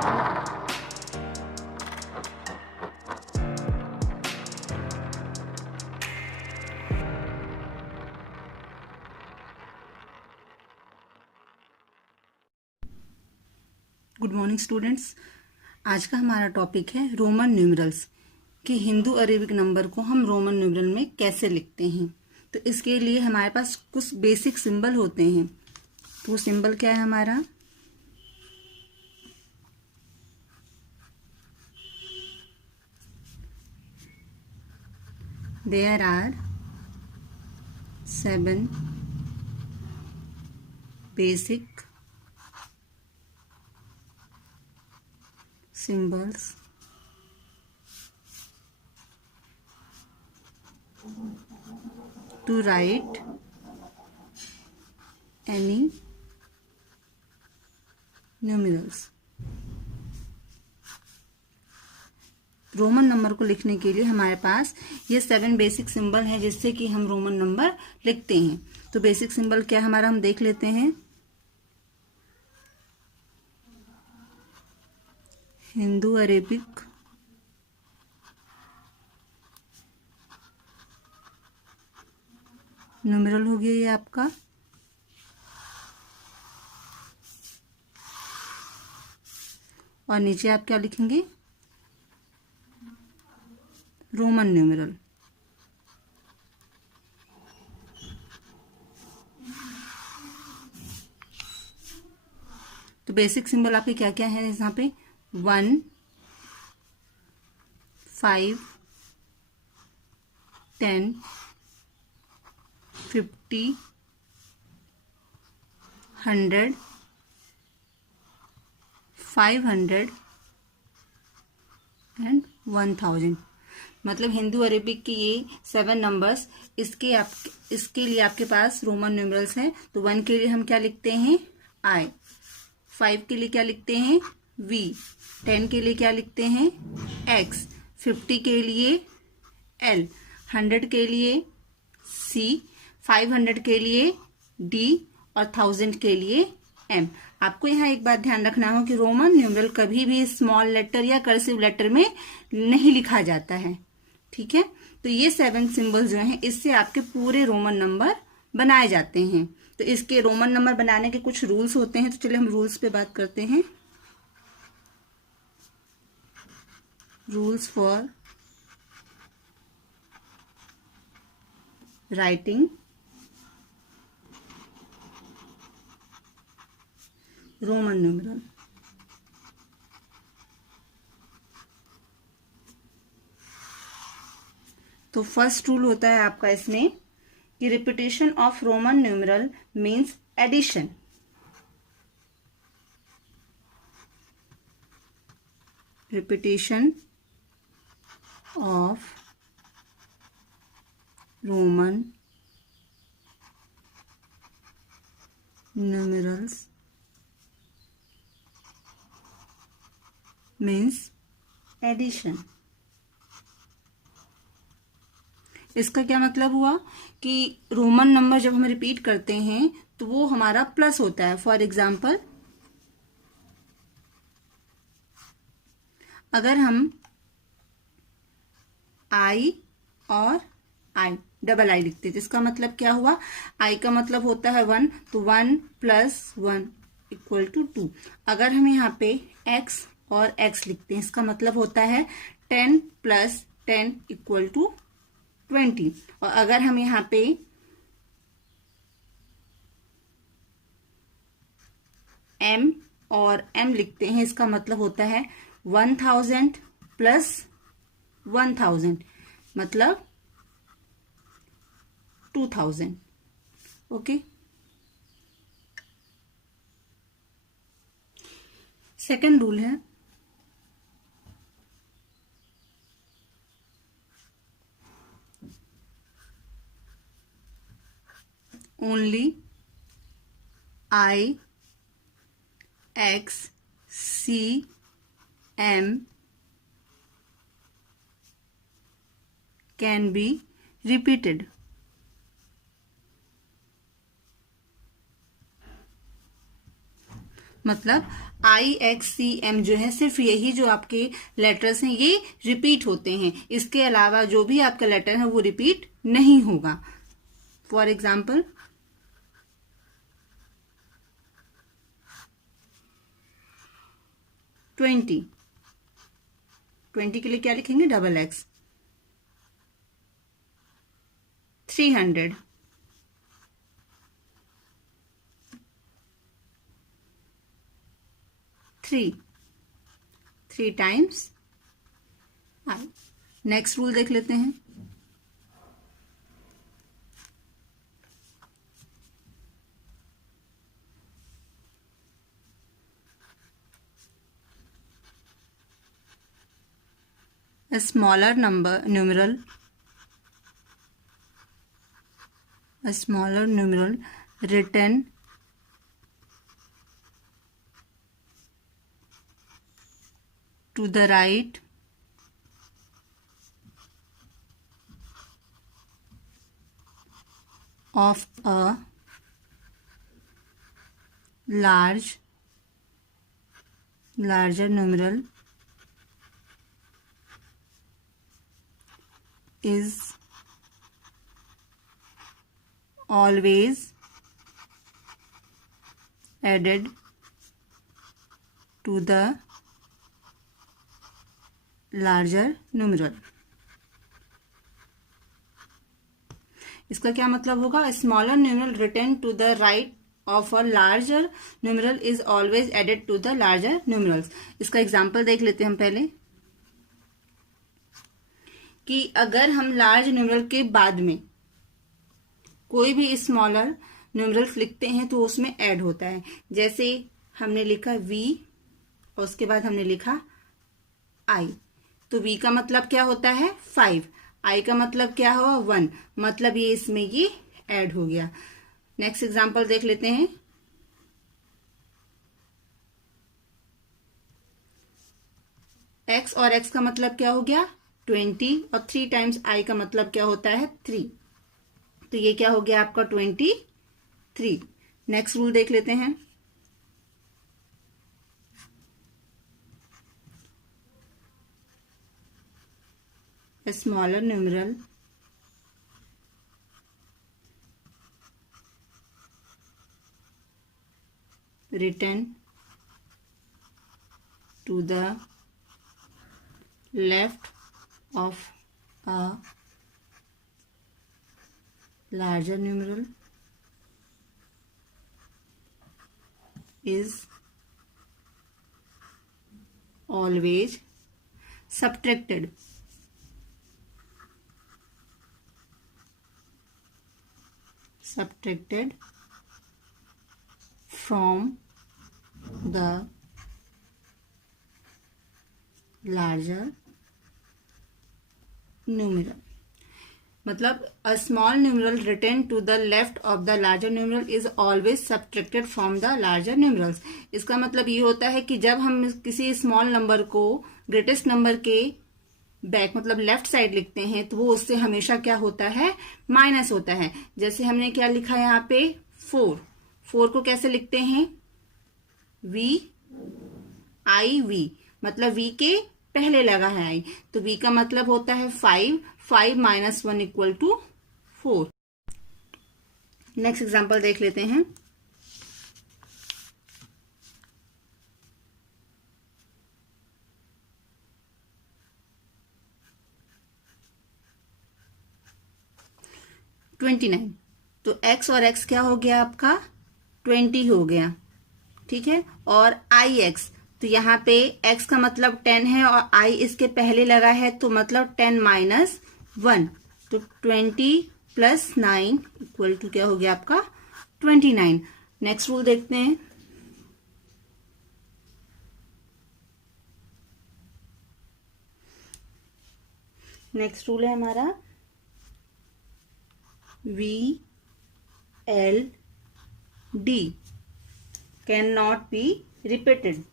Good morning students. आज का हमारा टॉपिक है रोमन न्यूमरल्स कि हिंदू अरेबिक नंबर को हम रोमन न्यूमरल में कैसे लिखते हैं। तो इसके लिए हमारे पास कुछ बेसिक सिंबल होते हैं। तो वो सिंबल क्या है हमारा? There are 7 basic symbols to write any numerals। Roman number को लिखने के लिए हमारे पास ये 7 बेसिक सिंबल हैं जिससे कि हम रोमन नंबर लिखते हैं। तो बेसिक सिंबल क्या हमारा हम देख लेते हैं। हिंदू अरेबिक न्यूमेरल हो गया ये आपका। और नीचे आप क्या लिखेंगे? Roman numeral. तो बेसिक सिंबल आपके क्या क्या है यहाँ पे? 1, 5, 10, 50, 100, 500 एंड 1000। मतलब हिंदू अरेबिक की ये 7 नंबर्स, इसके लिए आपके पास रोमन न्यूमरल्स हैं। तो 1 के लिए हम क्या लिखते हैं? I। 5 के लिए क्या लिखते हैं? V। 10 के लिए क्या लिखते हैं? X। 50 के लिए L। 100 के लिए C। 500 के लिए D और 1000 के लिए M। आपको यहाँ एक बात ध्यान रखना हो कि रोमन न्यूमरल कभी भी स्मॉल लेटर या कर्सिव लेटर में नहीं लिखा जाता है। ठीक है। तो ये 7 सिंबल जो हैं इससे आपके पूरे रोमन नंबर बनाए जाते हैं। तो इसके रोमन नंबर बनाने के कुछ रूल्स होते हैं। तो चलिए हम रूल्स पे बात करते हैं। Rules for writing Roman numeral. तो फर्स्ट रूल होता है आपका इसमें कि repetition of Roman numeral means addition. Repetition of Roman numerals means addition. इसका क्या मतलब हुआ कि रोमन नंबर जब हम रिपीट करते हैं तो वो हमारा प्लस होता है। फॉर एग्जाम्पल, अगर हम I और I डबल I लिखते हैं तो इसका मतलब क्या हुआ? I का मतलब होता है 1, तो 1 + 1 = 2। अगर हम यहाँ पे X और X लिखते हैं इसका मतलब होता है 10 + 10 = 20। और अगर हम यहाँ पे M और M लिखते हैं इसका मतलब होता है 1000 + 1000 मतलब 2000। ओके। सेकंड रूल है only I, X, C, M can be repeated। मतलब IXCM जो है सिर्फ यही जो आपके लेटर्स हैं ये रिपीट होते हैं, इसके अलावा जो भी आपका लेटर है वो रिपीट नहीं होगा। फॉर एग्जाम्पल 20 के लिए क्या लिखेंगे? XX। 300 3 times I. Next rule देख लेते हैं। A smaller numeral written to the right of a larger numeral is always added to the larger numeral। इसका क्या मतलब होगा? Smaller numeral written to the right of a larger numeral is always added to the larger numerals. इसका example देख लेते हैं हम पहले कि अगर हम लार्ज न्यूमरल के बाद में कोई भी स्मॉलर न्यूमरल्स लिखते हैं तो उसमें ऐड होता है। जैसे हमने लिखा V और उसके बाद हमने लिखा I, तो V का मतलब क्या होता है? 5। I का मतलब क्या हुआ? 1। मतलब ये इसमें ये ऐड हो गया। नेक्स्ट एग्जांपल देख लेते हैं। X और X का मतलब क्या हो गया? 20 और 3 टाइम्स I का मतलब क्या होता है? 3। तो ये क्या हो गया आपका? 23। नेक्स्ट रूल देख लेते हैं। A smaller numeral written to the left of a larger numeral is always subtracted from the larger numeral। मतलब a small numeral written to the left of the larger numeral is always subtracted from the larger numerals। इसका मतलब ये होता है कि जब हम किसी स्मॉल नंबर को ग्रेटेस्ट नंबर के बैक मतलब लेफ्ट साइड लिखते हैं तो वो उससे हमेशा क्या होता है? माइनस होता है। जैसे हमने क्या लिखा है यहाँ पे? 4 को कैसे लिखते हैं? V मतलब V के पहले लगा है I, तो V का मतलब होता है 5 minus 1 equal to 4। Next example देख लेते हैं। तो X और X क्या हो गया आपका? 20 हो गया, ठीक है। और IX, तो यहाँ पे X का मतलब 10 है और I इसके पहले लगा है तो मतलब 10 माइनस 1, तो 20 प्लस 9 इक्वल टू क्या हो गया आपका? 29। नेक्स्ट रूल देखते हैं। नेक्स्ट रूल है हमारा VLD can not be repeated.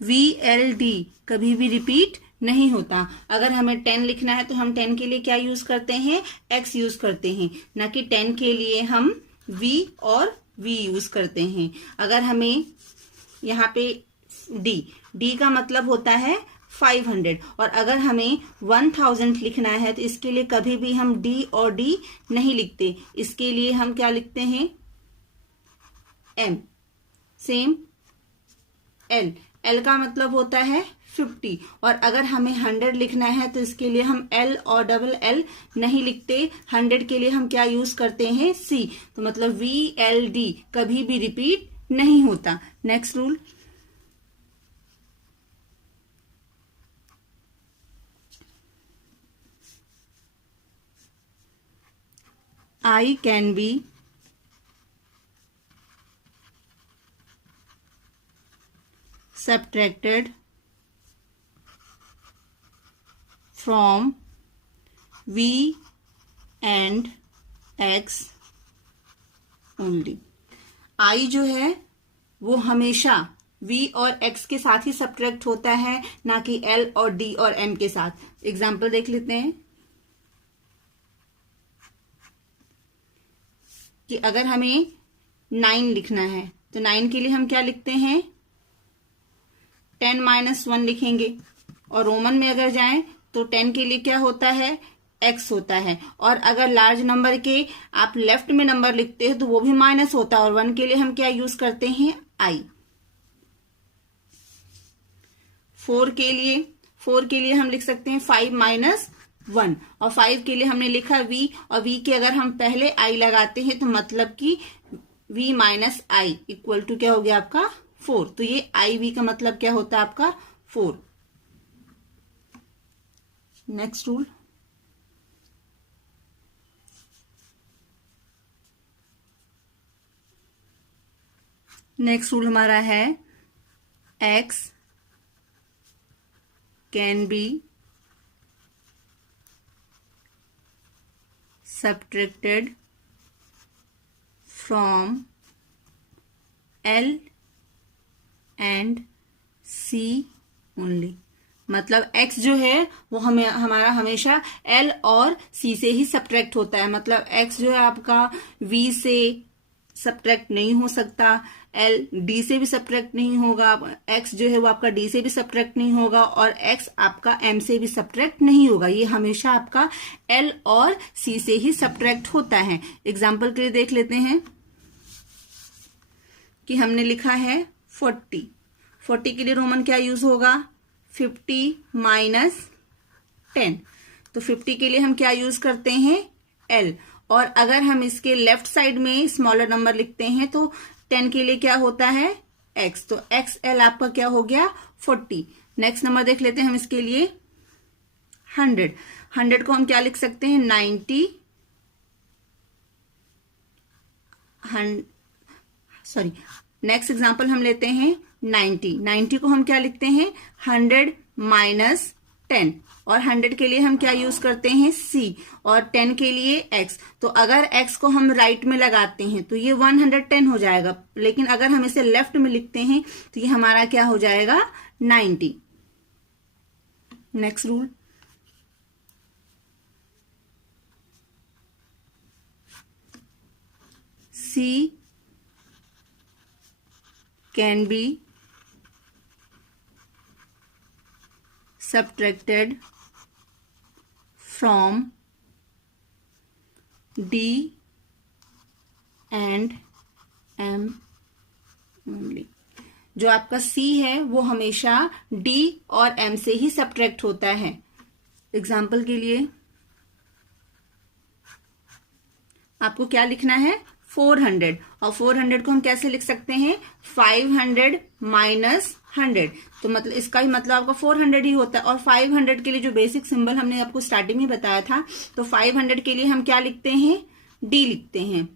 VLD कभी भी रिपीट नहीं होता। अगर हमें 10 लिखना है तो हम 10 के लिए क्या यूज करते हैं, x यूज करते हैं, ना कि 10 के लिए हम v और v यूज करते हैं। अगर हमें यहाँ पे d का मतलब होता है 500, और अगर हमें 1000 लिखना है तो इसके लिए कभी भी हम d और d नहीं लिखते, इसके लिए हम क्या लिखते हैं, m। सेम l का मतलब होता है 50, और अगर हमें 100 लिखना है तो इसके लिए हम l और डबल l नहीं लिखते, 100 के लिए हम क्या यूज करते हैं, c। तो मतलब VLD कभी भी रिपीट नहीं होता। Next rule, I can be subtracted from v and x only। I जो है वो हमेशा v और x के साथ ही सब्ट्रैक्ट होता है, ना कि l और d और m के साथ। एग्जाम्पल देख लेते हैं कि अगर हमें 9 लिखना है तो 9 के लिए हम क्या लिखते हैं, 10 - 1 लिखेंगे, और रोमन में अगर जाएं तो 10 के लिए क्या होता है, x होता है। और अगर लार्ज नंबर के आप लेफ्ट में नंबर लिखते हैं तो वो भी माइनस होता है, और 1 के लिए हम क्या यूज करते हैं, i। 4 के लिए हम लिख सकते हैं 5 - 1, और 5 के लिए हमने लिखा v, और v के अगर हम पहले i लगाते हैं तो मतलब कि v - i इक्वल टू क्या हो गया आपका 4। तो ये IV का मतलब क्या होता है आपका 4। नेक्स्ट रूल, हमारा है x can be subtracted from L and C only। मतलब x जो है वो हमारा हमेशा L और C से ही सब्ट्रैक्ट होता है। मतलब x जो है आपका V से सब्ट्रैक्ट नहीं हो सकता, L D से भी सब्ट्रैक्ट नहीं होगा, x जो है वो आपका D से भी सब्ट्रैक्ट नहीं होगा, और x आपका M से भी सब्ट्रैक्ट नहीं होगा। ये हमेशा आपका L और C से ही सब्ट्रैक्ट होता है। एग्जाम्पल के लिए देख लेते हैं कि हमने लिखा है 40। 40 के लिए रोमन क्या यूज होगा, 50 - 10। तो 50 के लिए हम क्या यूज करते हैं, L। और अगर हम इसके लेफ्ट साइड में स्मॉलर नंबर लिखते हैं तो 10 के लिए क्या होता है, x। तो XL आपका क्या हो गया 40। नेक्स्ट नंबर देख लेते हैं हम इसके लिए 100। 100 को हम क्या लिख सकते हैं, 90 सॉरी नेक्स्ट एग्जांपल हम लेते हैं 90। 90 को हम क्या लिखते हैं, 100 - 10, और 100 के लिए हम क्या यूज करते हैं, C, और 10 के लिए x। तो अगर x को हम राइट में लगाते हैं तो ये 110 हो जाएगा, लेकिन अगर हम इसे लेफ्ट में लिखते हैं तो ये हमारा क्या हो जाएगा 90। Next rule, C can be subtracted from D and M only। जो आपका C है वो हमेशा D और M से ही सब्ट्रैक्ट होता है। एग्जाम्पल के लिए आपको क्या लिखना है, 400, और 400 को हम कैसे लिख सकते हैं, 500 - 100। तो मतलब इसका ही मतलब आपका 400 ही होता है। और 500 के लिए जो बेसिक सिंबल हमने आपको स्टार्टिंग में बताया था, तो 500 के लिए हम क्या लिखते हैं, D लिखते हैं,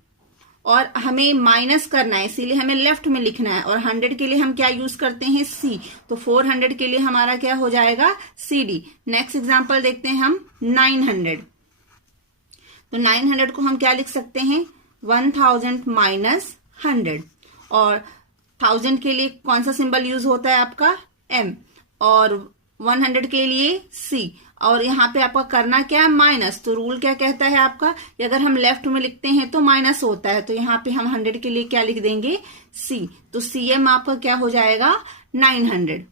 और हमें माइनस करना है इसीलिए हमें लेफ्ट में लिखना है, और 100 के लिए हम क्या यूज करते हैं, C। तो 400 के लिए हमारा क्या हो जाएगा, CD। नेक्स्ट एग्जाम्पल देखते हैं हम 900। तो 900 को हम क्या लिख सकते हैं, 1000 - 100, और 1000 के लिए कौन सा सिंबल यूज होता है आपका, M, और 100 के लिए C, और यहाँ पे आपका करना क्या है, माइनस। तो रूल क्या कहता है आपका कि अगर हम लेफ्ट में लिखते हैं तो माइनस होता है, तो यहाँ पे हम 100 के लिए क्या लिख देंगे, C। तो CM आपका क्या हो जाएगा, 900।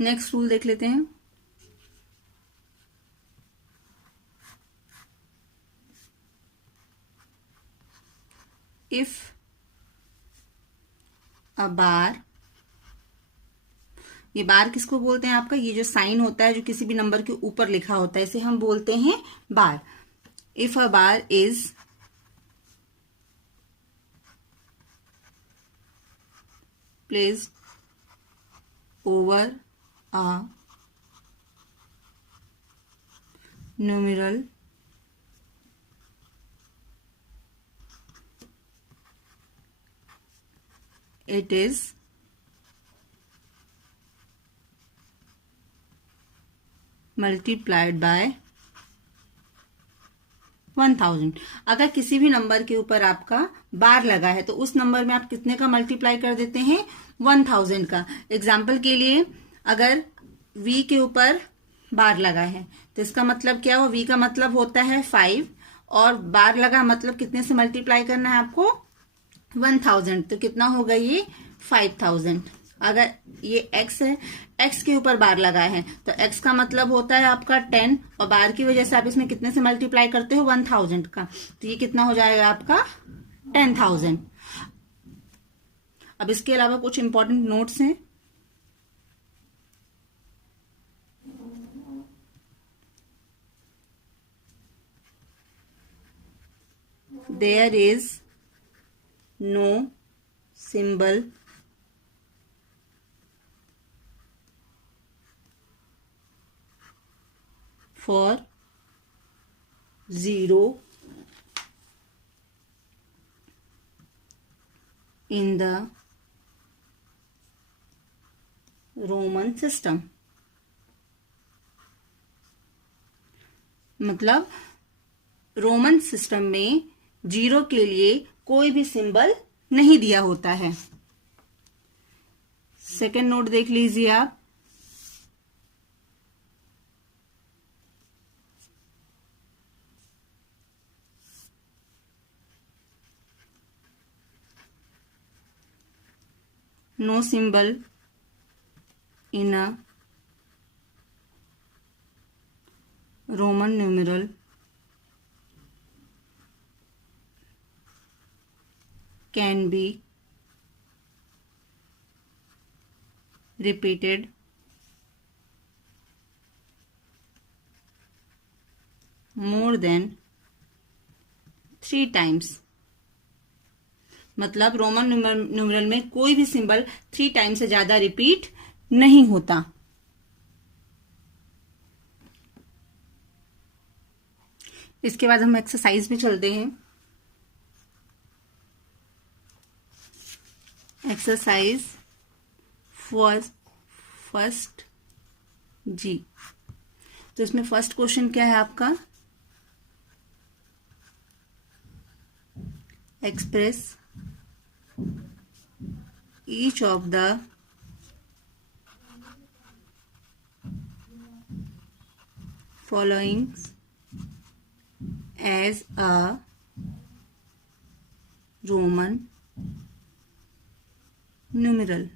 नेक्स्ट रूल देख लेते हैं। इफ अ बार, ये बार किसको बोलते हैं आपका, ये जो साइन होता है जो किसी भी नंबर के ऊपर लिखा होता है, इसे हम बोलते हैं bar. If a bar is placed over a numeral it is multiplied by 1000। अगर किसी भी नंबर के ऊपर आपका बार लगा है तो उस नंबर में आप कितने का मल्टीप्लाई कर देते हैं, 1000 का। एग्जाम्पल के लिए अगर v के ऊपर बार लगा है तो इसका मतलब क्या हो, v का मतलब होता है 5, और बार लगा मतलब कितने से मल्टीप्लाई करना है आपको, 1000। तो कितना होगा ये, 5000। अगर ये x है, x के ऊपर बार लगा है तो x का मतलब होता है आपका 10, और बार की वजह से आप इसमें कितने से मल्टीप्लाई करते हो, 1000 का। तो ये कितना हो जाएगा आपका, 10,000। अब इसके अलावा कुछ इंपॉर्टेंट नोट्स हैं। There is no symbol for 0 in the Roman system। मतलब रोमन सिस्टम में 0 के लिए कोई भी सिंबल नहीं दिया होता है। सेकेंड नोट देख लीजिए आप। No symbol in a Roman numeral can be repeated more than 3 times। मतलब रोमन न्यूमेरल में कोई भी सिंबल 3 टाइम से ज्यादा रिपीट नहीं होता। इसके बाद हम एक्सरसाइज पे चलते हैं। एक्सरसाइज फर्स्ट जी। तो इसमें फर्स्ट क्वेश्चन क्या है आपका, express each of the following as a Roman numeral.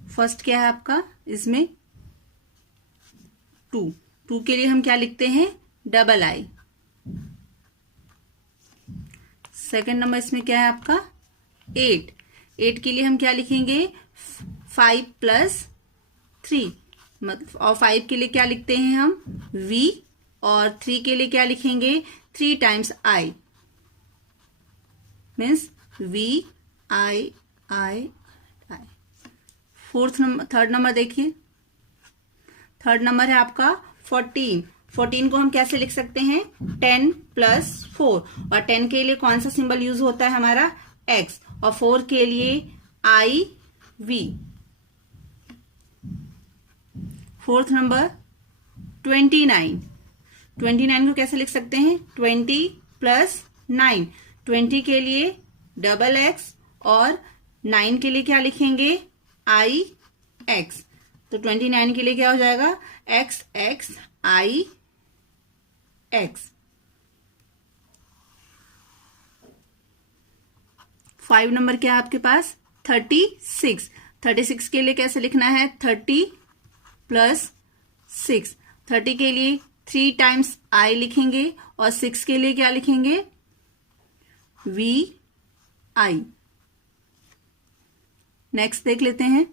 First क्या है आपका, इसमें 2 के लिए हम क्या लिखते हैं, डबल आई। सेकेंड नंबर इसमें क्या है आपका, 8 के लिए हम क्या लिखेंगे, 5 + 3। मतलब और 5 के लिए क्या लिखते हैं हम, v, और 3 के लिए क्या लिखेंगे, 3 times i, means v i i i। Third number देखिए। थर्ड नंबर है आपका 14 को हम कैसे लिख सकते हैं, 10 + 4, और 10 के लिए कौन सा सिंबल यूज होता है हमारा, x, और 4 के लिए i v। फोर्थ नंबर 29 को कैसे लिख सकते हैं, 20 + 9, 20 के लिए डबल x, और 9 के लिए क्या लिखेंगे, आई एक्स। तो 29 के लिए क्या हो जाएगा, एक्स एक्स आई एक्स। 5 नंबर क्या है आपके पास, 36। 36 के लिए कैसे लिखना है, 30 प्लस 6। 30 के लिए 3 टाइम्स आई लिखेंगे और 6 के लिए क्या लिखेंगे, वी आई। नेक्स्ट देख लेते हैं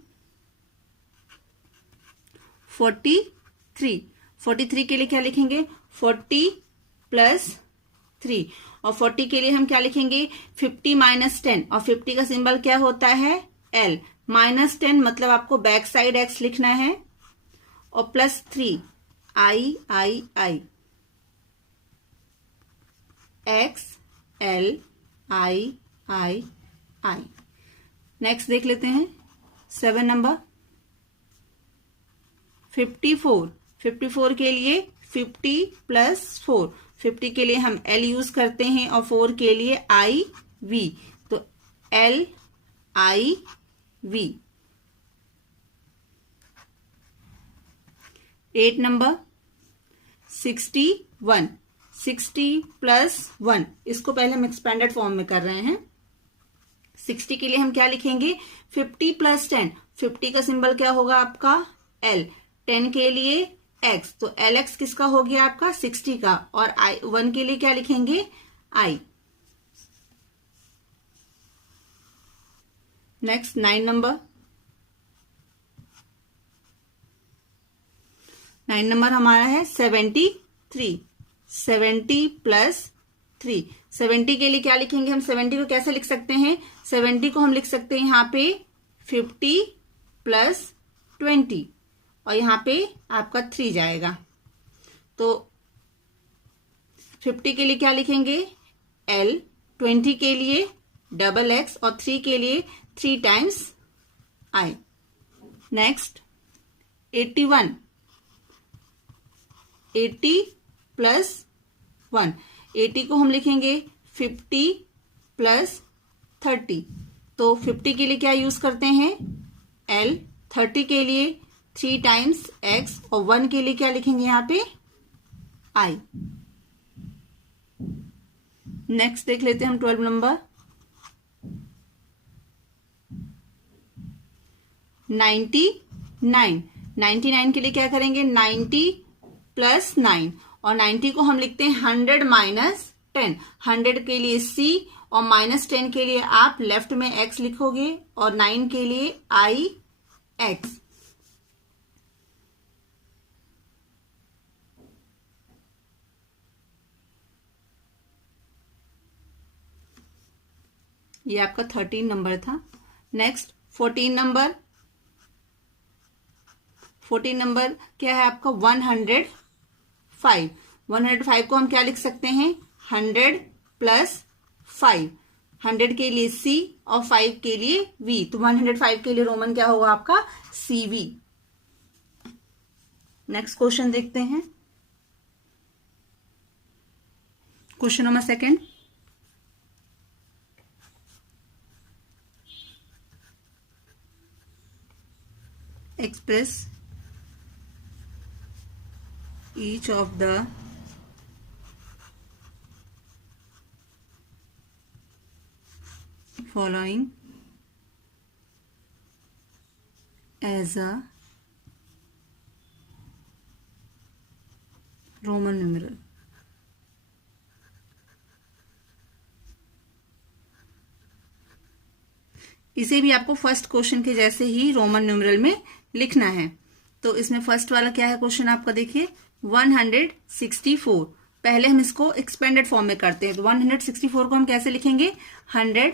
43। 43 के लिए क्या लिखेंगे, 40 प्लस 3। और 40 के लिए हम क्या लिखेंगे, 50 माइनस 10। और 50 का सिंबल क्या होता है, एल। माइनस 10 मतलब आपको बैक साइड एक्स लिखना है, और plus 3 I I I, x L I I I. Next देख लेते हैं 7 नंबर 54। 54 के लिए 50 प्लस 4। 50 के लिए हम एल यूज करते हैं और 4 के लिए आई वी, तो L I V. 8 number 61। 60 plus 1, इसको पहले हम एक्सपेंडेड फॉर्म में कर रहे हैं। 60 के लिए हम क्या लिखेंगे, 50 प्लस 10। 50 का सिंबल क्या होगा आपका, एल। 10 के लिए एक्स, तो एल एक्स किसका हो गया आपका, 60 का। और आई 1 के लिए क्या लिखेंगे, आई। Next 9 number. 9 नंबर हमारा है 73। 70 प्लस 3। 70 के लिए क्या लिखेंगे हम, 70 को कैसे लिख सकते हैं, 70 को हम लिख सकते हैं यहाँ पे 50 प्लस 20, और यहाँ पे आपका 3 जाएगा। तो 50 के लिए क्या लिखेंगे, एल। 20 के लिए डबल एक्स, और 3 के लिए 3 टाइम्स आई। नेक्स्ट 81। 80 प्लस 1। 80 को हम लिखेंगे 50 प्लस 30। तो 50 के लिए क्या यूज करते हैं, एल। 30 के लिए 3 टाइम्स एक्स, और 1 के लिए क्या लिखेंगे यहाँ पे, आई। नेक्स्ट देख लेते हैं हम 12 नंबर 99। 99 के लिए क्या करेंगे, 90 प्लस 9। और 90 को हम लिखते हैं 100 माइनस 10। 100 के लिए सी, और माइनस 10 के लिए आप लेफ्ट में एक्स लिखोगे, और 9 के लिए आई एक्स। ये आपका 13 नंबर था। Next 14 number. 14 नंबर क्या है आपका, 105। 105 को हम क्या लिख सकते हैं, 100 प्लस 5। 100 के लिए सी, और 5 के लिए वी, तो 105 के लिए रोमन क्या होगा आपका, सी वी। नेक्स्ट क्वेश्चन देखते हैं, question number 2। express each of the following as a Roman numeral. इसे भी आपको फर्स्ट क्वेश्चन के जैसे ही रोमन न्यूमरल में लिखना है। तो इसमें फर्स्ट वाला क्या है क्वेश्चन आपका, देखिए 164। पहले हम इसको एक्सपेंडेड फॉर्म में करते हैं। तो 164 को हम कैसे लिखेंगे, 100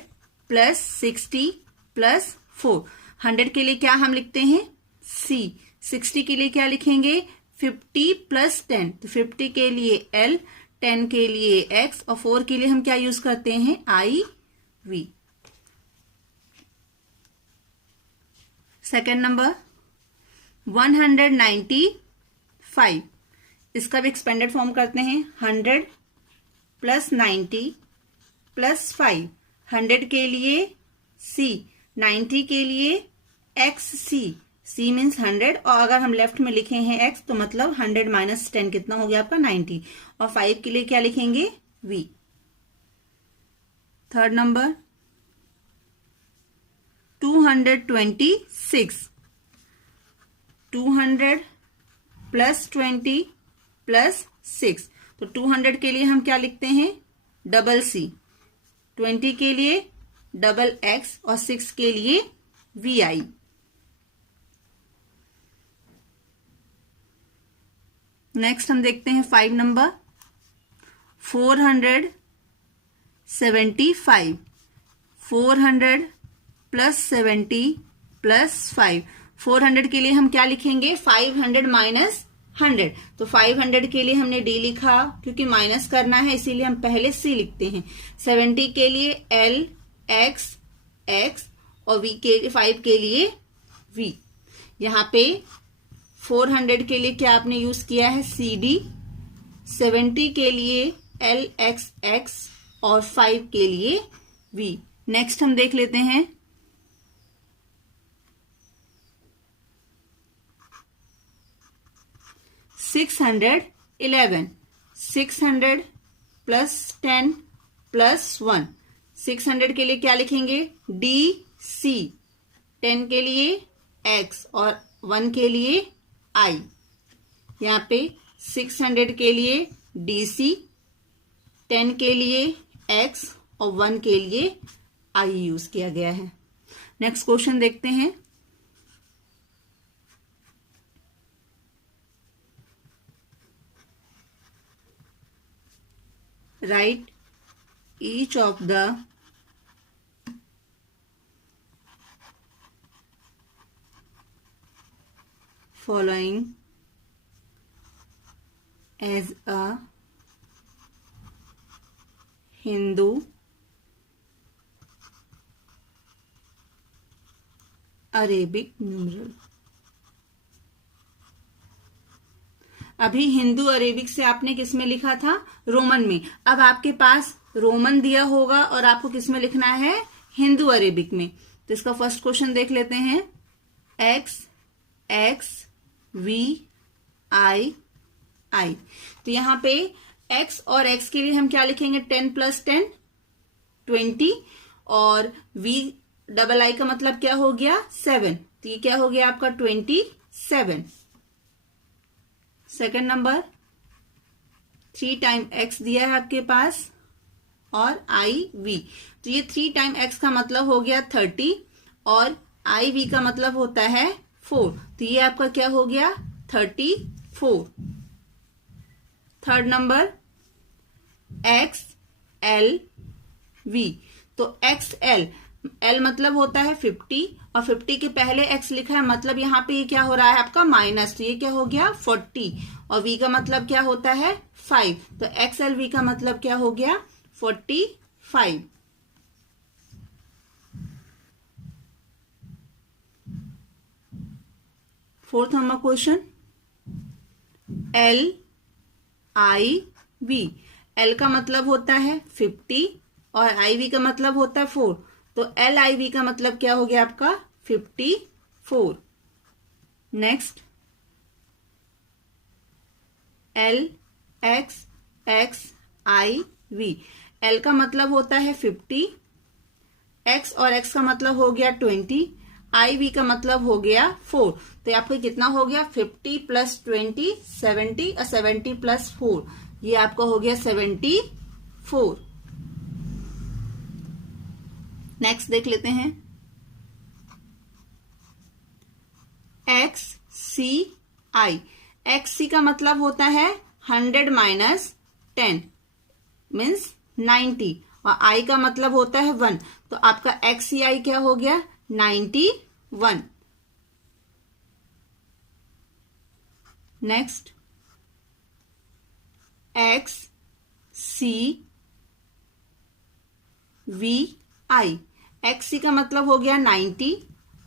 प्लस 60 प्लस 4। 100 के लिए क्या हम लिखते हैं, सी। 60 के लिए क्या लिखेंगे, 50 प्लस 10। तो 50 के लिए एल, 10 के लिए एक्स, और 4 के लिए हम क्या यूज करते हैं, आई वी। Second number 195। इसका भी एक्सपेंडेड फॉर्म करते हैं। 100 प्लस 90 प्लस 5। 100 के लिए सी, 90 के लिए एक्स सी, सी मीन्स 100, और अगर हम लेफ्ट में लिखे हैं एक्स तो मतलब 100 माइनस 10 कितना हो गया आपका 90, और 5 के लिए क्या लिखेंगे V. Third number 226, 200 plus 20 plus 6, तो 200 के लिए हम क्या लिखते हैं डबल सी, 20 के लिए डबल एक्स और 6 के लिए वी आई। नेक्स्ट हम देखते हैं 5 नंबर 475, 400 प्लस 70 प्लस 5, 400 के लिए हम क्या लिखेंगे 500 माइनस 100, तो 500 के लिए हमने डी लिखा क्योंकि माइनस करना है इसीलिए हम पहले सी लिखते हैं। 70 के लिए एल एक्स एक्स और वी के 5 के लिए वी। यहाँ पे 400 के लिए क्या आपने यूज किया है सी डी, 70 के लिए एल एक्स एक्स और 5 के लिए वी। नेक्स्ट हम देख लेते हैं 611, 600 प्लस 10 प्लस 1, 600 के लिए क्या लिखेंगे डी सी, 10 के लिए एक्स और 1 के लिए आई। यहाँ पे 600 के लिए डी सी, 10 के लिए एक्स और 1 के लिए आई यूज किया गया है। नेक्स्ट क्वेश्चन देखते हैं right each of the following as a Hindu Arabic numeral। अभी हिंदू अरेबिक से आपने किस में लिखा था रोमन में, अब आपके पास रोमन दिया होगा और आपको किस में लिखना है हिंदू अरेबिक में। तो इसका फर्स्ट क्वेश्चन देख लेते हैं एक्स एक्स वी आई आई। तो यहाँ पे x और x के लिए हम क्या लिखेंगे 10 प्लस 10 20, और v डबल आई का मतलब क्या हो गया 7, तो ये क्या हो गया आपका 27। सेकंड नंबर 3 टाइम x दिया है आपके पास और आई वी, तो ये 3 टाइम x का मतलब हो गया 30 और आई वी का मतलब होता है 4, तो ये आपका क्या हो गया 34। Third number x L V, तो एक्स एल, एल मतलब होता है 50 और 50 के पहले एक्स लिखा है मतलब यहाँ पे ये क्या हो रहा है आपका माइनस, तो ये क्या हो गया 40 और वी का मतलब क्या होता है 5, तो एक्स एल वी का मतलब क्या हो गया 45। Fourth number question L I V, L का मतलब होता है 50 और आई वी का मतलब होता है 4, तो एल आई वी का मतलब क्या हो गया आपका 54। Next L X X I V, L का मतलब होता है 50, एक्स और एक्स का मतलब हो गया 20, आई वी का मतलब हो गया 4, तो आपका कितना हो गया 50 प्लस 20 70 और 70 प्लस 4, ये आपका हो गया 74। नेक्स्ट देख लेते हैं एक्स सी आई, एक्स सी का मतलब होता है 100 माइनस 10 मीन्स 90 और आई का मतलब होता है 1, तो आपका एक्स सी आई क्या हो गया 91। Next X C V I, X C का मतलब हो गया 90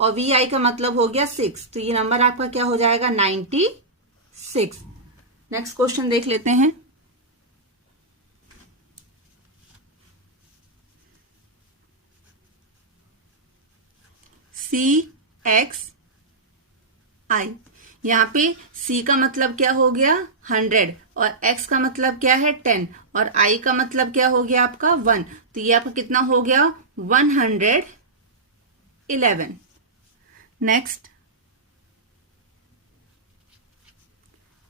और वी आई का मतलब हो गया 6, तो ये नंबर आपका क्या हो जाएगा 96। नेक्स्ट क्वेश्चन देख लेते हैं CXI। यहाँ पे C का मतलब क्या हो गया 100 और X का मतलब क्या है 10 और I का मतलब क्या हो गया आपका 1, तो ये आपका कितना हो गया 111। Next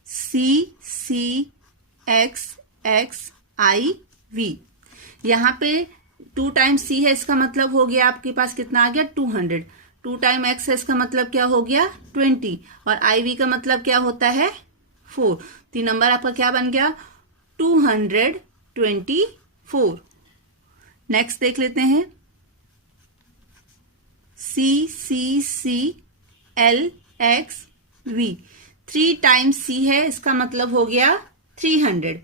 CCXXIV। यहाँ पे 2 टाइम्स C है, इसका मतलब हो गया आपके पास कितना आ गया 200। 2 टाइम X है, इसका मतलब क्या हो गया 20 और IV का मतलब क्या होता है 4, तो नंबर आपका क्या बन गया 224। नेक्स्ट देख लेते हैं CCCLXV। 3 टाइम्स C है, इसका मतलब हो गया 300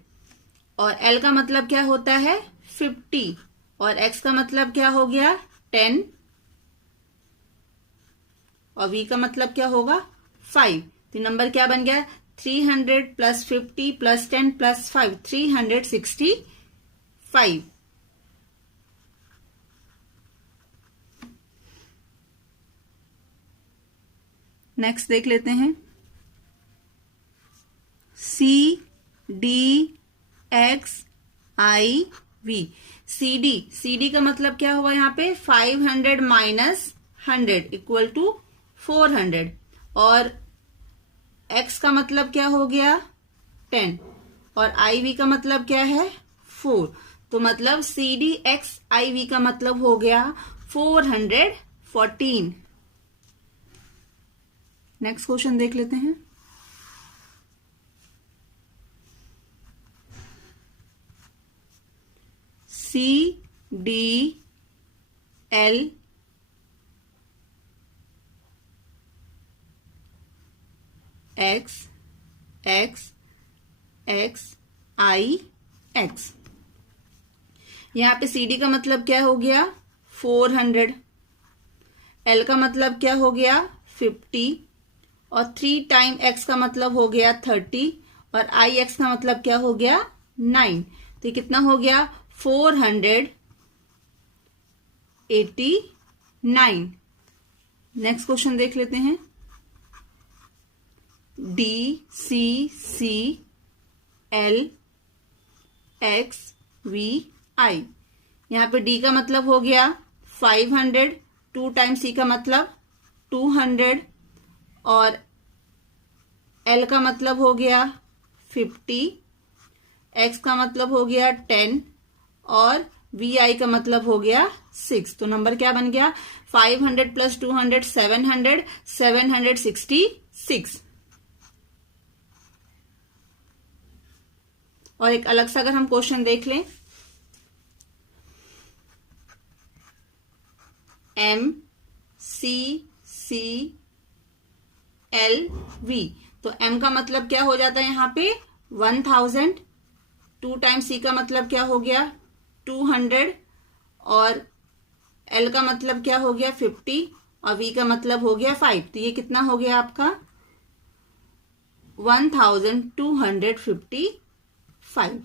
और L का मतलब क्या होता है 50 और X का मतलब क्या हो गया 10 और V का मतलब क्या होगा 5, तो नंबर क्या बन गया 300 प्लस 50 प्लस 10 प्लस 5 365। नेक्स्ट देख लेते हैं CDXIV। CD का मतलब क्या हुआ यहाँ पे 500 माइनस 100 इक्वल टू 400 और X का मतलब क्या हो गया 10 और IV का मतलब क्या है 4, तो मतलब CDXIV का मतलब हो गया 414। नेक्स्ट क्वेश्चन देख लेते हैं CDLXXXIX। यहाँ पे CD का मतलब क्या हो गया 400, L का मतलब क्या हो गया 50 और 3 टाइम X का मतलब हो गया 30 और IX का मतलब क्या हो गया 9, तो ये कितना हो गया 489। नेक्स्ट क्वेश्चन देख लेते हैं DCCLXVI। यहाँ पे D का मतलब हो गया 500, 2 टाइम C का मतलब 200 और L का मतलब हो गया 50, X का मतलब हो गया 10 और VI का मतलब हो गया 6, तो नंबर क्या बन गया 500 प्लस 200 766। और एक अलग सा अगर हम क्वेश्चन देख लें MCCLV, तो M का मतलब क्या हो जाता है यहाँ पे 1000, 2 टाइम C का मतलब क्या हो गया 200 और L का मतलब क्या हो गया 50 और V का मतलब हो गया 5, तो ये कितना हो गया आपका 1255।